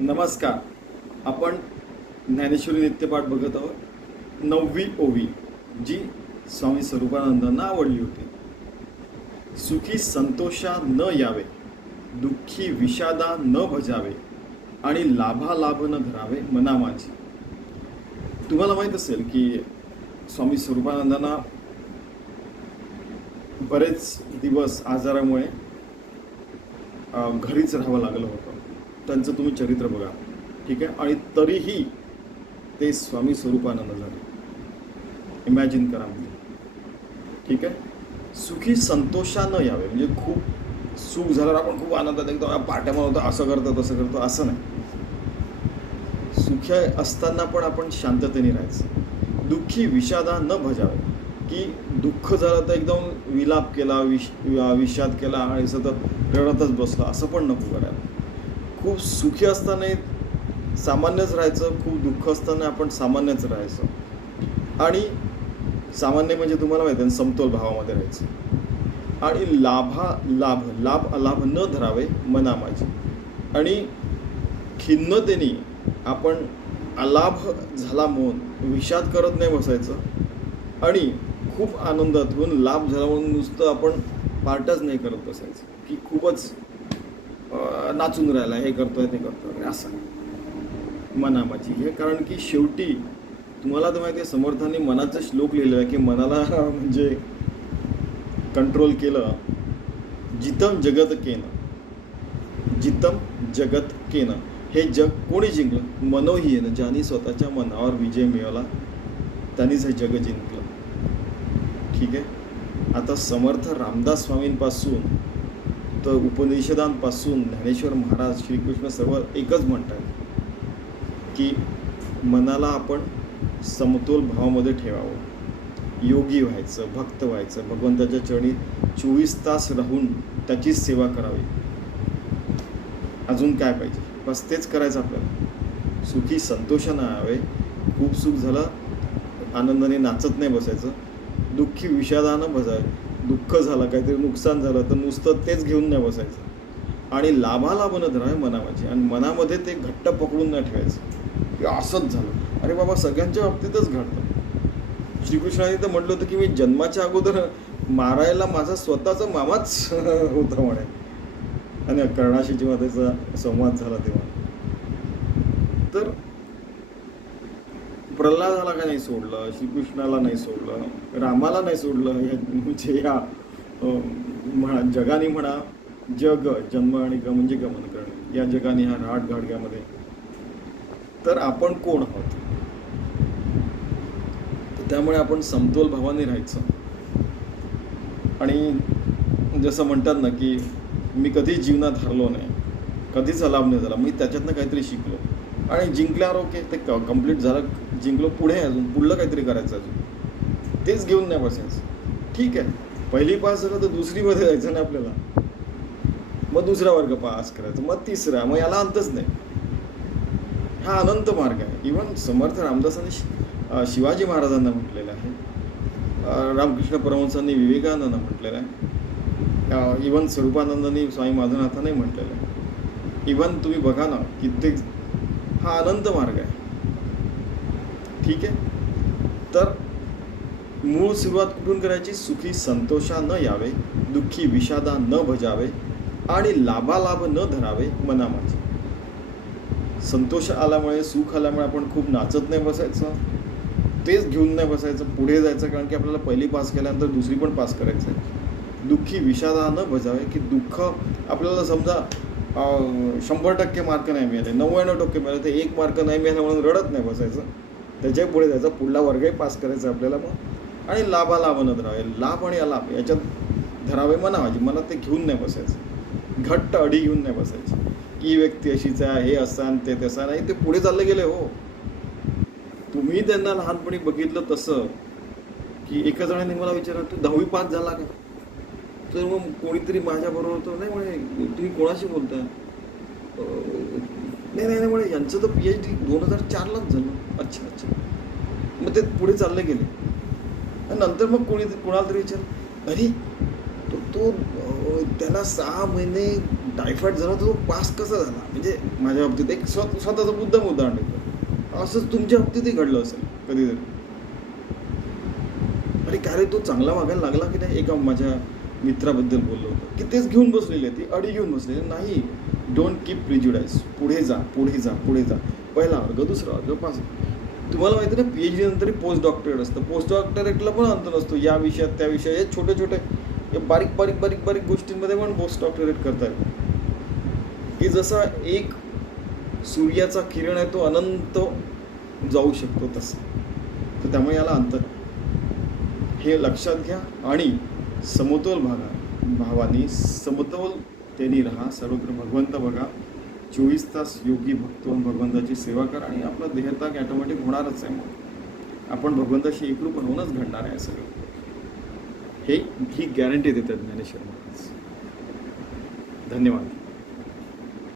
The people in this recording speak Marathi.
नमस्कार. आपण ज्ञानेश्वरी नित्यपाठ बघत आहोत. 9वी ओवी जी स्वामी स्वरूपानंदांना आवडली होती. सुखी संतोषा न यावे, दुःखी विषादा न भजावे आणि लाभालाभ न धरावे मना माझी. तुम्हाला माहीत असेल की स्वामी स्वरूपानंदांना बरेच दिवस आजारामुळे घरीच राहावं लागलं होतं. त्यांचं तुम्ही चरित्र बघा, ठीक आहे. आणि तरीही ते स्वामी स्वरूपानंद झाले. इमॅजिन करा म्हणजे, ठीक आहे. सुखी संतोषा न यावे म्हणजे खूप सुख झाल्यावर आपण खूप आनंदात एकदम पाट्या मारतो, असं करतो तसं करतो, असं नाही. सुखी असताना पण आपण शांततेने राहायचं. दुःखी विषादा न भजावे की दुःख झालं तर एकदम विलाप केला, विषाद केला आणि सतत रडतच बसला, असं पण नको करायला. खूप सुखी असताना सामान्यच राहायचं, खूप दुःख असताना आपण सामान्यच राहायचं. आणि सामान्य म्हणजे तुम्हाला माहिती आहे समतोल भावामध्ये राहायचं. आणि लाभ अलाभ न धरावे मना माझी. आणि खिन्नतेने आपण अलाभ झाला म्हणून विषाद करत नाही बसायचं आणि खूप आनंदात होऊन लाभ झाला म्हणून नुसतं आपण पार्टच नाही करत बसायचं की खूपच नाचून राहिला, हे करतोय ते करतोय, असं मना माझी. हे कारण की शेवटी तुम्हाला तर माहिती आहे समर्थांनी मनाचा श्लोक लिहिलेला आहे की मनाला म्हणजे कंट्रोल केलं. जितम जगत जगत केनं, हे जग कोणी जिंकलं? मनोहीन, ज्यांनी स्वतःच्या मनावर विजय मिळवला त्यांनीच हे जग जिंकलं, ठीक आहे. आता समर्थ रामदास स्वामींपासून तर उपनिषदांपासून ज्ञानेश्वर महाराज, श्रीकृष्ण सर्व एकच म्हणतात की मनाला आपण समतोल भावामध्ये ठेवावं, योगी व्हायचं, भक्त व्हायचं, भगवंताच्या चरणी 24 तास राहून त्याची सेवा करावी. अजून काय पाहिजे? बस तेच करायचं आपल्याला. सुखी संतोषानं यावे, खूप सुख झालं आनंदाने नाचत नाही बसायचं. दुःखी विषादानं बसावे, दुःख झालं, काहीतरी नुकसान झालं तर नुसतं तेच घेऊन नाही बसायचं. आणि लाभालाभ न धरावे मना माझी. आणि मनामध्ये ते घट्ट पकडून नाही ठेवायचं की असंच झालं. अरे बाबा, सगळ्यांच्या बाबतीतच घडतं. श्रीकृष्णाने तर म्हटलं होतं की मी जन्माच्या अगोदर मारायला माझा स्वतःचा मामाच होता म्हणे. आणि कर्णाशी जेव्हा त्याचा संवाद झाला तेव्हा तर प्रल्हादाला का नाही सोडलं, श्रीकृष्णाला नाही सोडलं, रामाला नाही सोडलं. म्हणजे या म्हणा जगाने म्हणा, जग जन्म आणि ग म्हणजे गमन करणे, या जगाने ह्या राट घाडग्यामध्ये तर आपण कोण आहोत? त्यामुळे आपण समतोल भावाने राहायचं. आणि जसं म्हणतात ना की मी कधीच जीवनात हरलो नाही, कधीच अलाभ नाही झाला, मी त्याच्यातनं काहीतरी शिकलो. आणि जिंकल्यावर ओके, ते कम्प्लीट झालं, जिंकलो, पुढे अजून पुढलं काहीतरी करायचं, अजून तेच घेऊन नाही बसायचं. ठीक आहे, पहिली पास झालं तर दुसरीमध्ये जायचं ना आपल्याला, मग दुसरा वर्ग पास करायचा, मग तिसरा, मग याला अंतच नाही. हा अनंत मार्ग आहे. इव्हन समर्थ रामदासांनी शिवाजी महाराजांना म्हटलेलं आहे, रामकृष्ण परमहंसांनी विवेकानंदांना म्हटलेलं आहे, इव्हन स्वरूपानंदांनी स्वामी माधवनाथांनाही म्हटलेलं आहे. इव्हन तुम्ही बघा ना, कित्येक हा अनंत मार्ग आहे, ठीक आहे. तर मूळ सुरुवात कुठून करायची? सुखी संतोषा न यावे, दुःखी विषादा न भजावे आणि लाभालाभ न धरावे मना माझी. संतोष आल्यामुळे, सुख आल्यामुळे आपण खूप नाचत नाही बसायचं, तेच घेऊन नाही बसायचं, पुढे जायचं. कारण की आपल्याला पहिली पास केल्यानंतर दुसरी पण पास करायचं आहे. दुःखी विषादा न भजावे की दुःख आपल्याला समजा 100% मार्क नाही मिळाले, 99% मिळाले, तर 1 मार्क नाही मिळाला म्हणून रडत नाही बसायचं, त्याच्या पुढे जायचं, पुढला वर्गही पास करायचा आपल्याला. मग आणि लाभालाभ न धरावे, लाभ आणि अलाभ याच्यात धरावे मना माझी. मला ते घेऊन नाही बसायचं, घट्ट अडी घेऊन नाही बसायची की व्यक्ती अशीच आहे, हे असं ते तसं नाही. ते पुढे चालले गेले. हो, तुम्ही त्यांना लहानपणी बघितलं तसं की एका जणाने मला विचारलं, तू 10वी पास झाला का? तर मग कोणीतरी माझ्याबरोबर होतं, नाही म्हणे तुम्ही कोणाशी बोलताय? नाही नाही नाही म्हणे, यांचं तर PhD 2004लाच झालं. अच्छा अच्छा. मग ते पुढे चालले गेले. नंतर मग कोणाला तरी विचार, अरे तो त्याला 6 महिने टायफॉईड झाला तर तो पास कसा झाला, म्हणजे माझ्या बाबतीत एक स्वतःचं मुद्दाम उदाहरण देतो. असंच तुमच्या बाबतीतही घडलं असेल कधीतरी. अरे काय रे, तो चांगला वागायला लागला की नाही. एका माझ्या मित्राबद्दल बोललो होतो की तेच घेऊन बसलेले, ती अडी घेऊन बसलेले. नाही, डोंट कीप प्रिज्युडाइज. पुढे जा, पुढे जा, पुढे जा. पहिला वर्ग, दुसरा वर्ग, पास. तुम्हाला माहिती ना, PhD नंतर पोस्ट डॉक्टरेट असतं. पोस्ट डॉक्टरेटला पण अंत नसतो. या विषयात, त्या विषयात, हे छोटे छोटे, या बारीक बारीक बारीक बारीक गोष्टींमध्ये पण पोस्ट डॉक्टरेट करता येतं. की जसा एक सूर्याचा किरण आहे तो अनंत जाऊ शकतो तसं. तर त्यामुळे याला अंत नाही. हे लक्षात घ्या आणि समतोल भावानी समतोलतेने राहा. सर्वत्र भगवंत बघा. 24 तास योगी भक्त होऊन भगवंताची सेवा करा आणि आपला देहत्याग ॲटोमॅटिक होणारच आहे. मग आपण भगवंताशी एकरूप होऊनच घडणार आहे सगळं. ही गॅरंटी देतात ज्ञानेश्वर महाराज. धन्यवाद.